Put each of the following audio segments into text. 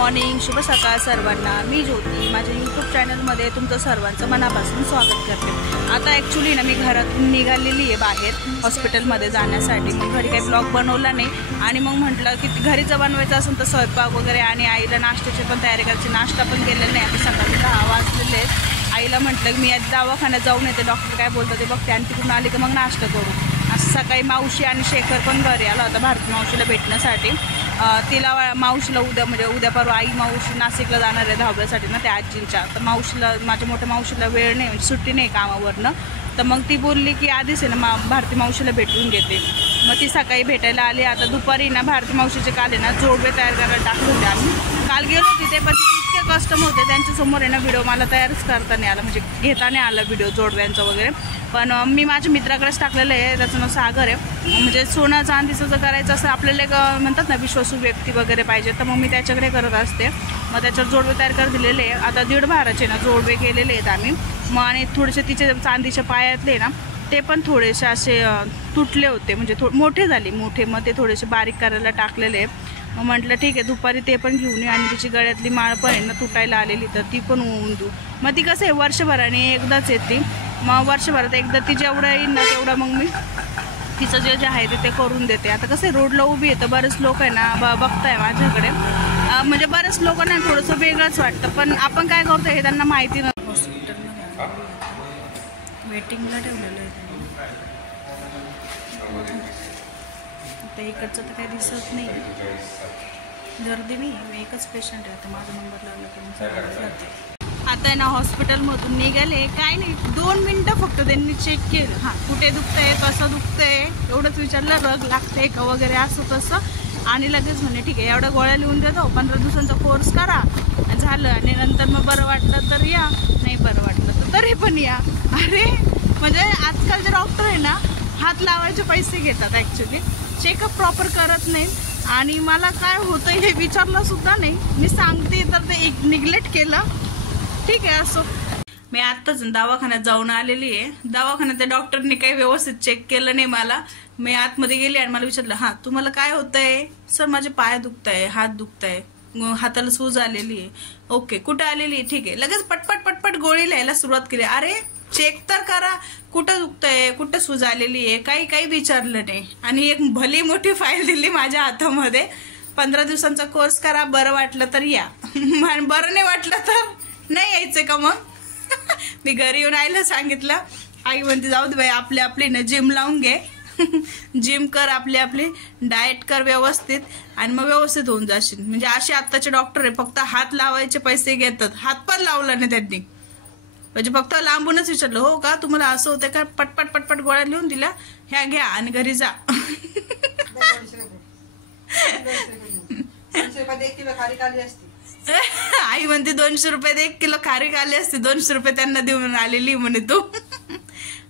Morning, शुभ सकाळ सर्वांना। मी ज्योती माझ्या यूट्यूब चॅनलमध्ये तुमचं सर्वांचं मनापासून स्वागत करते। आता ॲक्च्युली ना मी घरातून निघालेली आहे बाहेर हॉस्पिटलमध्ये जाण्यासाठी। मग घरी काही ब्लॉग बनवला नाही आणि मग म्हटलं की घरी जर बनवायचं असेल तर स्वयंपाक वगैरे आणि आईला नाश्त्याची पण तयारी करायची। नाश्ता पण केलेला नाही, आता सकाळी 10 वाजलेले आहेत। आईला म्हटलं की मी आज दवाखान्यात जाऊन येते, डॉक्टर काय बोलतात ते बघते आणि तिकडून आली की मग नाश्ता करू। असं सकाळी मावशी आणि शेखर पण घरी आला होता भारती मावशीला भेटण्यासाठी। तिला मावशीला उद्या परवा आई मावशी नाशिकला जाणार आहे धावण्यासाठी ना त्या आजींच्या। तर मावशीला माझ्या मोठ्या मावशीला वेळ नाही, म्हणजे सुट्टी नाही कामावरनं। तर मग ती बोलली की आधीच आहे ना भारती मावशीला भेटून घेते। मग ती सकाळी भेटायला आली। आता दुपारी ना भारती मावशीचे काल आहे ना जोडवे तयार करायला टाकले होते आम्ही। काल गेलो तिथे पण इतके कस्टमर होते त्यांच्यासमोर आहे ना व्हिडिओ मला तयारच करता नाही आला, म्हणजे घेता नाही आला व्हिडिओ जोडव्यांचा वगैरे। पण मी माझ्या मित्राकडेच टाकलेलं आहे, त्याचं नाव सागर आहे। म्हणजे सोनं चांदीचं जर करायचं असं आपल्याला एक म्हणतात ना विश्वासू व्यक्ती वगैरे पाहिजे, तर मग मी त्याच्याकडे करत असते। मग त्याच्यावर जोडवे तयार कर दिलेले आहे। आता 1.5 भाराचे ना जोडवे केलेले आहेत आम्ही। मग आणि थोडेसे तिचे चांदीच्या पायातले ना ते पण थोडेसे असे तुटले होते, म्हणजे मोठे झाले मोठे। मग ते थोडेसे बारीक करायला टाकलेले आहे। मग म्हटलं ठीक आहे दुपारी ते पण घेऊन येऊ आणि तिची गळ्यातली माळ पण आहे ना तुटायला आलेली, तर ती पण होऊन देऊ। मग ती कसं आहे वर्षभराने एकदाच येते, मग वर्षभरात एकदा ती जेवढं येईल ना तेवढं मग मी तिचं जे आहे ते करून देते। आता कसं आहे रोडला उभी आहे तर बरेच लोक आहे ना बघताय माझ्याकडे, म्हणजे बरेच लोकांना थोडंसं वेगळंच वाटतं, पण आपण काय करतो हे त्यांना माहिती नसतं। हॉस्पिटलमध्ये वेटिंगला ठेवलेलं आहे आता इकडचं तर काही दिसत नाही, गर्दी नाही, एकच पेशंट आहे। आता माझा नंबर लागला की आता आहे ना हॉस्पिटलमधून निघाले, काय नाही 2 मिनटं फक्त त्यांनी चेक केलं। हां कुठे दुखतंय कसं दुखतंय एवढंच विचारलं, रग लागते का वगैरे असं तसं। आणि लगेच म्हणे ठीक आहे एवढ्या गोळ्या लिहून देतो, 15 दिवसांचा कोर्स करा झालं, आणि नंतर मग बरं वाटलं तर या, नाही बरं वाटलं तर तरी पण या। अरे म्हणजे आजकालचे डॉक्टर आहे ना हात लावायचे पैसे घेतात, ॲक्च्युली चेकअप प्रॉपर करत नाहीत। आणि मला काय होतं हे विचारलं सुद्धा नाही, मी सांगते तर ते निग्लेक्ट केलं। ठीक आहे असो। मी आत्ताच दवाखान्यात जाऊन आलेली आहे। दवाखान्यात त्या डॉक्टरने काही व्यवस्थित चेक केलं नाही मला। मी आतमध्ये गेली आणि मला विचारलं हां तुम्हाला काय होतंय? सर माझे पाय दुखताय, हात दुखताय, हाताला सूज आलेली आहे। ओके कुठं आलेली? ठीक आहे। लगेच पटपट पटपट गोळी लिहायला सुरुवात केली। अरे चेक तर करा कुठं दुखतंय, कुठं सूज आलेली आहे, काही विचारलं नाही। आणि एक भली मोठी फाईल दिली माझ्या हातामध्ये, 15 दिवसांचा कोर्स करा, बरं वाटलं तर या, बरं नाही वाटलं तर नाही यायचं का मग? मी घरी येऊन आईला सांगितलं, आई म्हणते जाऊ दे बाई आपली ना जिम लावून घे, जिम कर आपली डाएट कर व्यवस्थित आणि मग व्यवस्थित होऊन जाशील। म्हणजे असे आत्ताचे डॉक्टर आहे फक्त हात लावायचे पैसे घेतात, हात पण लावला नाही त्यांनी, म्हणजे फक्त लांबूनच विचारलं हो का तुम्हाला असं होतं का, पटपट पटपट गोळ्या लिहून दिल्या, ह्या घ्या आणि घरी जा। आई म्हणते 200 रुपयात 1 किलो खारीक आली असते, 200 रुपये त्यांना देऊन आलेली म्हणे तू।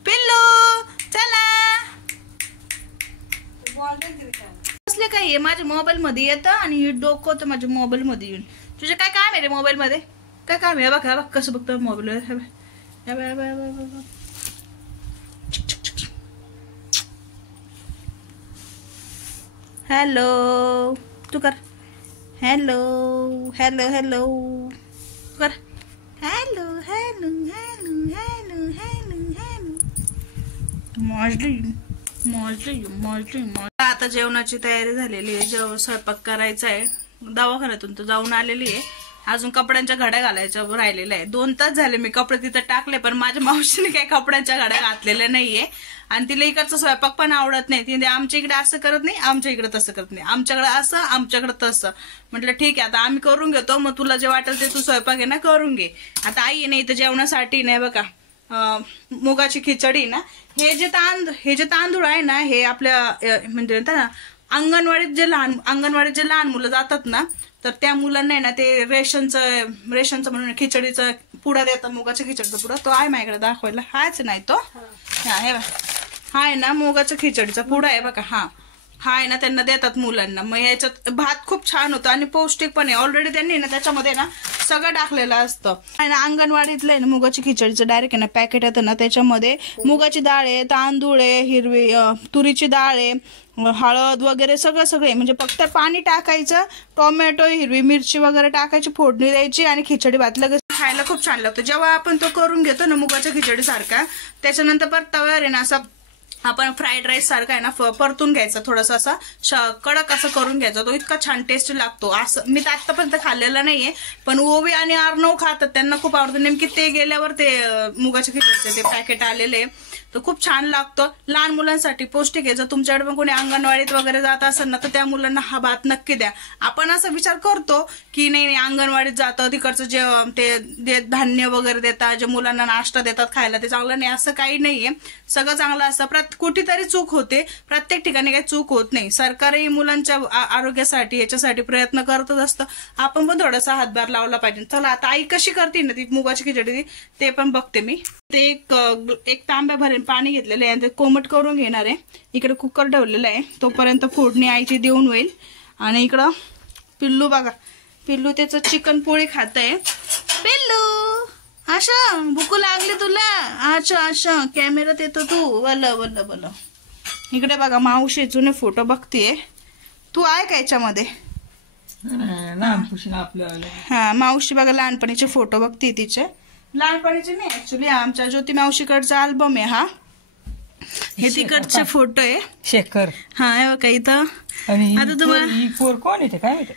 पिल्लू चला असले काय माझ्या मोबाईल मध्ये येतं आणि डोकं तर माझ्या मोबाईल मध्ये येऊन, तुझे काय काम आहे रे मोबाईल मध्ये, काय काम आहे? बघा बघ कसं बघतो मोबाईल। हॅलो तू कर, हॅलो हॅलो हॅलो कर, hello hello hello hello hello hello. मॉजली आता जेवणाची तयारी झालेली आहे, स्वयंपाक करायचा आहे। दवाखान्यातून तर जाऊन आलेली आहे, अजून कपड्यांच्या घड्या घालायच्या राहिलेल्या आहे। 2 तास झाले मी कपडे तिथं टाकले, पण माझ्या मावशीने काही कपड्यांच्या घड्या घातलेल्या नाहीये। आणि तिला इकडचा स्वयंपाक पण आवडत नाही, तिने आमच्या इकडे असं करत नाही, आमच्या इकडे तसं करत नाही, आमच्याकडे असं आमच्याकडे तसं। म्हटलं ठीक आहे आता आम्ही करून घेतो, मग तुला जे वाटेल ते तू स्वयंपाक आहे ना करून घे। आता आई नाही तर जेवणासाठी नाही बघा मुगाची खिचडी ना, हे जे तांदूळ आहे ना हे आपल्या म्हणजे ना अंगणवाडीत जे लहान मुलं जातात ना, तर त्या मुलांना आहे ना ते रेशनचं म्हणून खिचडीचा पुडा देतात, मुगाच्या खिचडीचा पुडा। तो आहे माझ्याकडे दाखवायला, हाच नाही तो, हा आहे ना मुगाच्या खिचडीचा पुडा आहे बघा। हा हा आहे ना त्यांना देतात मुलांना. मग ह्याच्यात भात खूप छान होतं आणि पौष्टिक पण आहे. ऑलरेडी त्यांनी ना त्याच्यामध्ये ना सगळं टाकलेलं असतं. आणि ना अंगणवाडीतलं आहे ना मुगाची खिचडीचं डायरेक्ट आहे ना पॅकेट येतं ना, त्याच्यामध्ये मुगाची डाळ आहे, तांदूळ आहे, हिरवी तुरीची डाळ आहे, हळद वगैरे सगळे म्हणजे फक्त पाणी टाकायचं, टोमॅटो, हिरवी मिरची वगैरे टाकायची, फोडणी द्यायची आणि खिचडी भात लगेच खायला खूप छान लागतो. जेव्हा आपण तो करून घेतो ना मुगाच्या खिचडी सारखा, त्याच्यानंतर परत तव्यावर आहे ना असं आपण फ्राईड राईस सारखा आहे ना परतून घ्यायचा, थोडासा असा कडक असं करून घ्यायचा. तो इतका छान टेस्ट लागतो. असं मी तर आतापर्यंत खाल्लेला नाहीये, पण ओवी आणि अर्णव खातात, त्यांना खूप आवडतं. नेमकी ते गेल्यावर ते मुगाच्या खिचडीचे ते पॅकेट आलेले, तर खूप छान लागतं. लहान मुलांसाठी पौष्टिक आहे. जर तुमच्याकडे पण कोणी अंगणवाडीत वगैरे जात असेल ना, तर त्या मुलांना हा भात नक्की द्या. आपण असा विचार करतो की नाही अंगणवाडीत जातं तिकडचं जे ते धान्य वगैरे देतात, जे मुलांना नाश्ता देतात खायला, ते चांगलं नाही, असं काही नाहीये. सगळं चांगलं असतं. कुठेतरी चूक होते, प्रत्येक ठिकाणी काही चूक होत नाही. सरकारही मुलांच्या आरोग्यासाठी याच्यासाठी प्रयत्न करतच असतं. आपण पण थोडासा हातभार लावला पाहिजे. चला आता आई कशी करते ना ती मुगाची खिचडी ते पण बघते मी. ते एक तांब्या भरेन पाणी घेतलेलं आहे, ते कोमट करून घेणार आहे. इकडे कुकर ठेवलेला आहे, तोपर्यंत फोडणी आईची देऊन होईल. आणि इकडं पिल्लू बघा, पिल्लू त्याचं चिकन पोळी खात आहे. पिल्लू आशा भूक लागली तुला? आशा कॅमेरात येतो तू, बल. इकडे बघा मावशी जुने फोटो बघतीये. तू आहे का याच्यामध्ये? हा मावशी बघा लहानपणीचे फोटो बघते. तिचे लहानपणीचे नाही ऍक्च्युली, आमच्या ज्योती मावशीकडचा अल्बम आहे हा. हे तिकडचे फोटो आहे. शेखर हा हे बघा इथं. आता तुम्हाला कोण येते काय माहिती?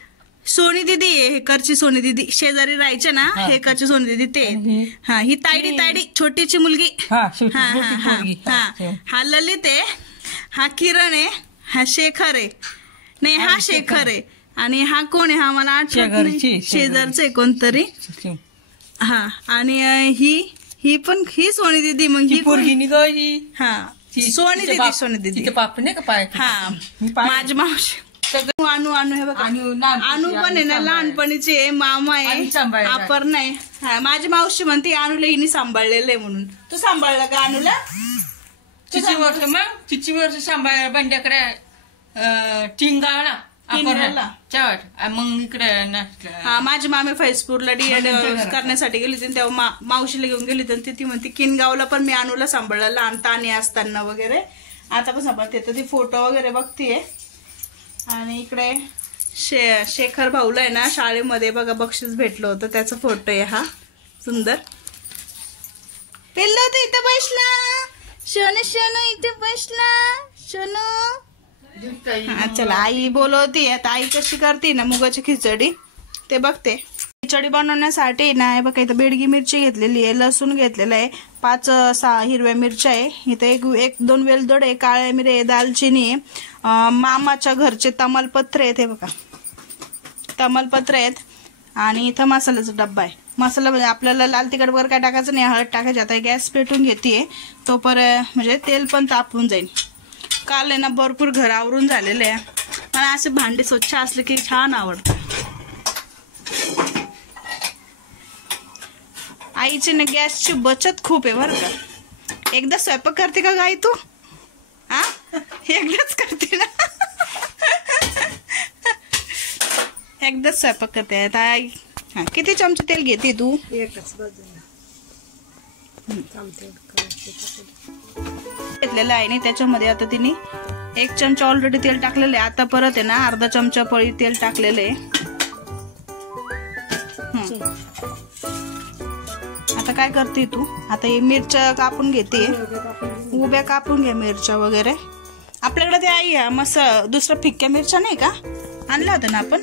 सोनी दीदी आहे, हेकरची सोनी दीदी. शेजारी राहायचे ना हेकरची सोनी दीदी ते. हा ही तायडी छोटीची मुलगी. हा ललित आहे, हा किरण आहे, हा शेखर आहे. नाही हा शेखर आहे. आणि हा कोण आहे? हा मला आठवत नाही, शेजारचं आहे कोणतरी. हा आणि ही पण ही सोनी दीदी. मग ही पोरगी हा सोनी दीदी पाप नाही का पाय. हा माझी मावशी. अनु हे बघा, अनु पण आहे ना लहानपणीची आहे. मामा आहे, अपर्णा आहे. हा माझी मावशी म्हणते अनुला हिने सांभाळलेलं आहे म्हणून. तू सांभाळलं का अनुला? तिची वर्ष सांभाळ बंड्याकडे टिंगाळा मग इकडे. हा माझी मामी फैजपूरला डीएड करण्यासाठी गेली होती, तेव्हा मावशीला घेऊन गेली होती. ती म्हणते किनगावला पण मी अनुला सांभाळलं लहान ताणी असताना वगैरे. आता पण सांभाळते. तर ती फोटो वगैरे बघतीये. आणि इकडे शेखर भाऊला आहे ना शाळेमध्ये बघा बक्षीस भेटलं होतं, त्याचा फोटो आहे हा सुंदर. पिल्लू तू इथं बसला, शोनू इथे बसला, शोनू. हा चला आई बोलवते. आता आई कशी करते ना मुगाची खिचडी ते बघते. खिचडी बनवण्यासाठी ना हे बघा इथं बेडगी मिरची घेतलेली आहे, लसूण घेतलेला आहे, 5-6 हिरव्या मिरच्या आहे, इथं 1-2 वेलदोड आहे, काळे मिरे आहे, दालचिनी आहे, मामाच्या घरचे तमालपत्र आहेत. हे बघा तमालपत्र आहेत. आणि इथं मसाल्याचा डब्बा आहे. मसाला म्हणजे आपल्याला लाल तिखट वगैरे काय टाकायचं नाही, हळद टाकायची. आता गॅस पेटून घेते तोपर्यंत म्हणजे तेल पण तापून जाईल. काल आहे ना भरपूर घर आवरून झालेले आहे. मला असे भांडे स्वच्छ असले की छान आवडतं. आईची ना गॅसची बचत खूप आहे बरं का. एकदा स्वयंपाक करते का गाई तू? हा एकदाच करते ना. एकदाच स्वयंपाक करते. आई हा किती चमचे तेल घेते तू? एकच घेतलेलं आहे. त्याच्यामध्ये आता तिने 1 चमचा ऑलरेडी तेल टाकलेलं आहे. आता परत आहे ना अर्धा चमचा पळी तेल टाकलेलं आहे. आता काय करते तू? आता ही मिरच्या कापून घेते, उभ्या कापून घ्या मिरच्या वगैरे. आपल्याकडे ते आई दुसऱ्या फिक्क्या मिरच्या नाही का आणल्या होत्या ना आपण?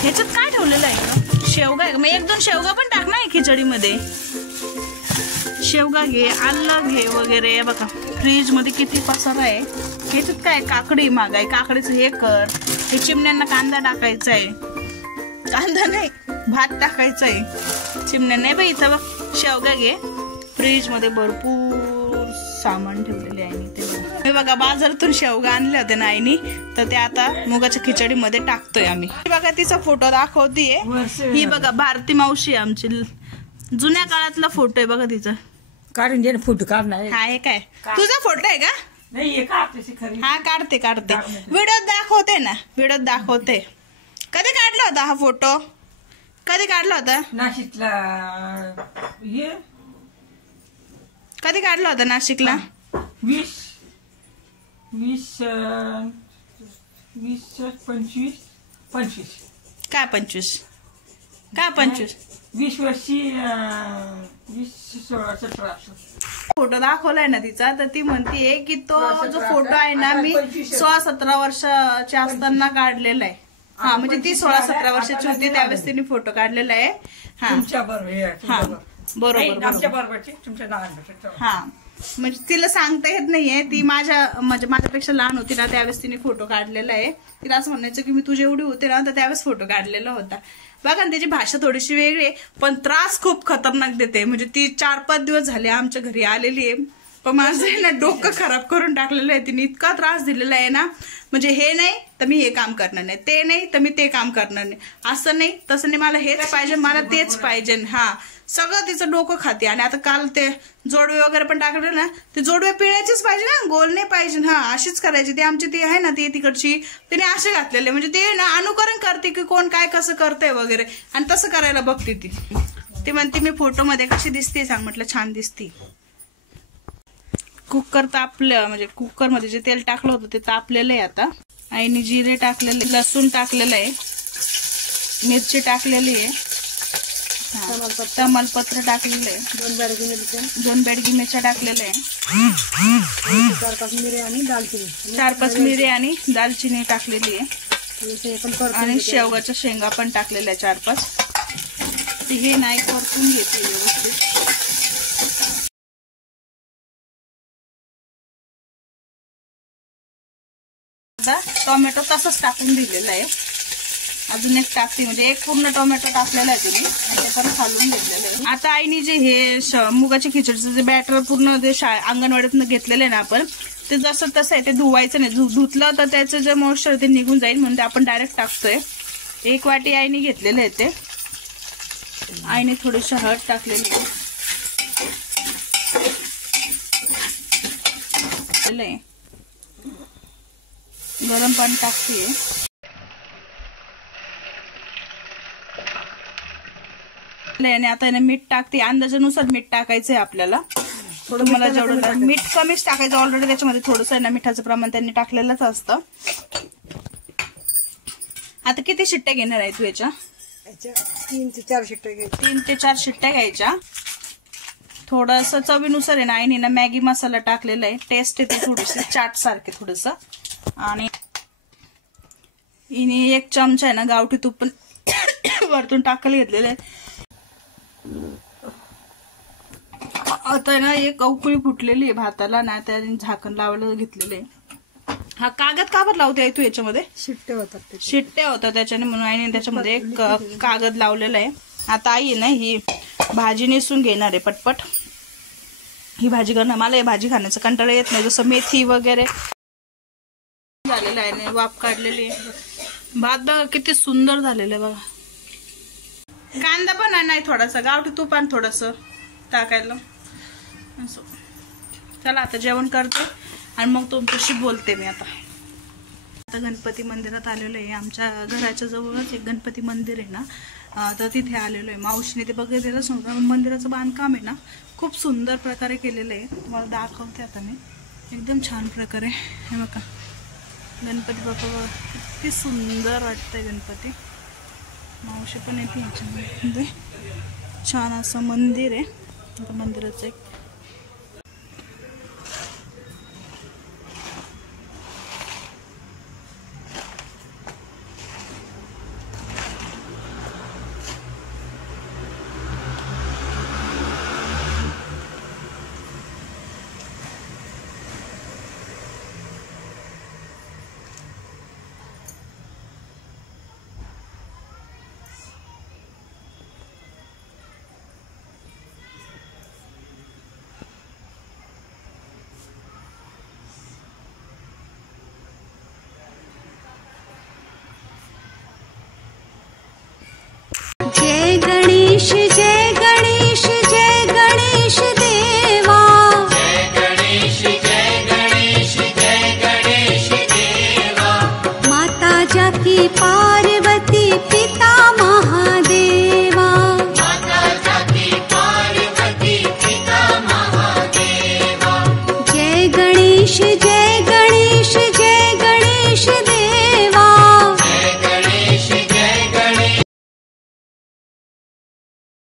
ह्याच्यात काय ठेवलेलं आहे? शेवगा आहे. मग 1-2 शेवगा पण टाक ना खिचडीमध्ये. शेवगा घे, आलं घे वगैरे. बघा फ्रीज मध्ये किती पसारा आहे. ह्याच्यात काय काकडी मागाय, काकडीचं हे कर. हे चिमण्यांना कांदा टाकायचा आहे, कांदा नाही भात टाकायचा आहे. चिमण्या नाही बाई. इथं बघ शेवगा घे. फ्रीज मध्ये भरपूर सामान ठेवलेले आहे. ते बघा बाजारातून शेवगा आणल्या होत्या ना आईनी, तर ते आता मुगाच्या खिचडीमध्ये टाकतोय आम्ही. बघा तिचा फोटो दाखवतीये. ही बघा भारती मावशी आमची, जुन्या काळातला फोटो आहे बघा तिचा. काढून दे फोटो काढणार आहे काय? तुझा फोटो आहे का? नाही हे काढते खरी. हा काढते व्हिडिओ दाखवते ना, व्हिडिओ दाखवते. कधी काढला होता हा फोटो? कधी काढला होता नाशिकला? हे कधी काढला होता नाशिकला? 20 25 काय 25? काय 25? 20 वर्षी 20 16 17 फोटो दाखवलाय ना तिचा, तर ती म्हणतीये की तो जो फोटो आहे ना मी 16-17 वर्षाची असताना काढलेला आहे. हा म्हणजे ती 16-17 वर्षाची होती त्यावेळेस तिने फोटो काढलेला आहे. हा तुमच्या बरोबर. हा बरोबर आमच्या बरोबरची तुमच्या लहान. हा म्हणजे तिला सांगता येत नाहीये, ती माझ्यापेक्षा लहान होती ना त्यावेळेस तिने फोटो काढलेला आहे. तिला असं म्हणायचं की मी तुझी एवढी होते ना तर त्यावेळेस फोटो काढलेला होता. बघा ना त्याची भाषा थोडीशी वेगळी आहे, पण त्रास खूप खतरनाक देते. म्हणजे ती 4-5 दिवस झाले आमच्या घरी आलेली आहे, पण माझं आहे ना डोकं खराब करून टाकलेलं आहे तिने. इतका त्रास दिलेला आहे ना, म्हणजे हे नाही तर मी हे काम करणार नाही, ते नाही तर मी ते काम करणार नाही, असं नाही तसं नाही, मला हेच पाहिजे, मला तेच पाहिजे. हा सगळं तिचं डोकं खाते. आणि आता काल ते जोडवे वगैरे पण टाकले ना, ते जोडवे पिळायचेच पाहिजे ना, गोल नाही पाहिजे. हा अशीच करायची. ती आमची ती आहे ना ती तिकडची, तिने असे घातलेले. म्हणजे ते ना अनुकरण करते की कोण काय कसं करतंय वगैरे, आणि तसं करायला बघते ती. ती म्हणते मी फोटोमध्ये कशी दिसते सांग. म्हटलं छान दिसते. कुकर तापलं, म्हणजे कुकरमध्ये जे तेल टाकलं होतं ते तापलेलं आहे. आता आईने जिरे टाकलेले, लसूण टाकलेलं आहे, मिरची टाकलेली आहे, तमालपत्र टाकलेलं आहे, 2 बेडगी मिरच्या टाकलेल्या आहे, 4-5 मिरे आणि दालचिनी टाकलेली आहे, आणि शेवगाच्या शेंगा पण टाकलेल्या आहे 4-5. हे नाही परतून घेते व्यवस्थित. टोमॅटो तसंच टाकून दिलेला आहे. अजून एक टाकते, म्हणजे एक पूर्ण टोमॅटो टाकलेला आहे तिने, त्याच्यावर खालून घेतलेलं आहे. आता आईने जे हे मुगाच्या खिचडीचं जे बॅटर पूर्ण जे अंगणवाडीतनं घेतलेलं आहे ना आपण, ते जसं तसं आहे, ते धुवायचं नाही. धुतलं तर त्याचं जे मॉइश्चर ते निघून जाईल, म्हणून ते आपण डायरेक्ट टाकतोय. 1 वाटी आईने घेतलेलं आहे ते. आईने थोडीशी हळद टाकलेली आहे. गरम पाणी टाकते आणि आता मीठ टाकते. अंदाजानुसार मीठ टाकायचंय आपल्याला. थोडं मला जेवढं मीठ कमीच टाकायचं, ऑलरेडी त्याच्यामध्ये थोडंसं आहे ना मिठाचं प्रमाण त्यांनी टाकलेलंच असतं. आता किती शिट्ट्या घेणार आहे तू याच्या? 3 ते 4 शिट्ट्या घ्यायच्या. 3 ते 4 शिट्ट्या घ्यायच्या. थोडस चवीनुसार आहे ना आईने ना मॅगी मसाला टाकलेला आहे, टेस्ट येते थोडीशी चाट सारखे थोडस. आणि हिने 1 चमचा आहे ना गावठी तूप पण वरतून टाकायला घेतलेलं आहे. आता ना एक उकळी फुटलेली आहे भाताला ना, त्याने झाकण लावलं घेतलेलं आहे. हा कागद काबर लावते तू याच्यामध्ये? शिट्ट्या होतात त्याच्याने, म्हणून आईने त्याच्यामध्ये एक कागद लावलेला आहे. आता आई ना ही भाजी नेसून घेणार आहे पटपट. ही भाजी करणार. मला ही भाजी खाण्याचा कंटाळा येत नाही, जसं मेथी वगैरे झालेलं आहे, वाफ काढलेली आहे. भात बघा किती सुंदर झालेलं आहे बघा. कांदा पण नाही, थोडासा गावठी तूप आणि थोडस टाकायला. चला आता जेवण करते आणि मग तुमच्याशी बोलते मी. आता गणपती मंदिरात आलेलो आहे. आमच्या घराच्या जवळच एक गणपती मंदिर आहे ना, तर तिथे आलेलो आहे. मावशीने ते बघितलेलंच नव्हतं. मंदिराचं बांधकाम आहे ना खूप सुंदर प्रकारे केलेलं आहे. तुम्हाला दाखवते आता मी. एकदम छान प्रकारे. हे बघा गणपती बाप्पा किती सुंदर वाटतंय गणपती. मावशी पण येते याच्यामध्ये. छान असं मंदिर आहे. आता मंदिराचं एक दिशे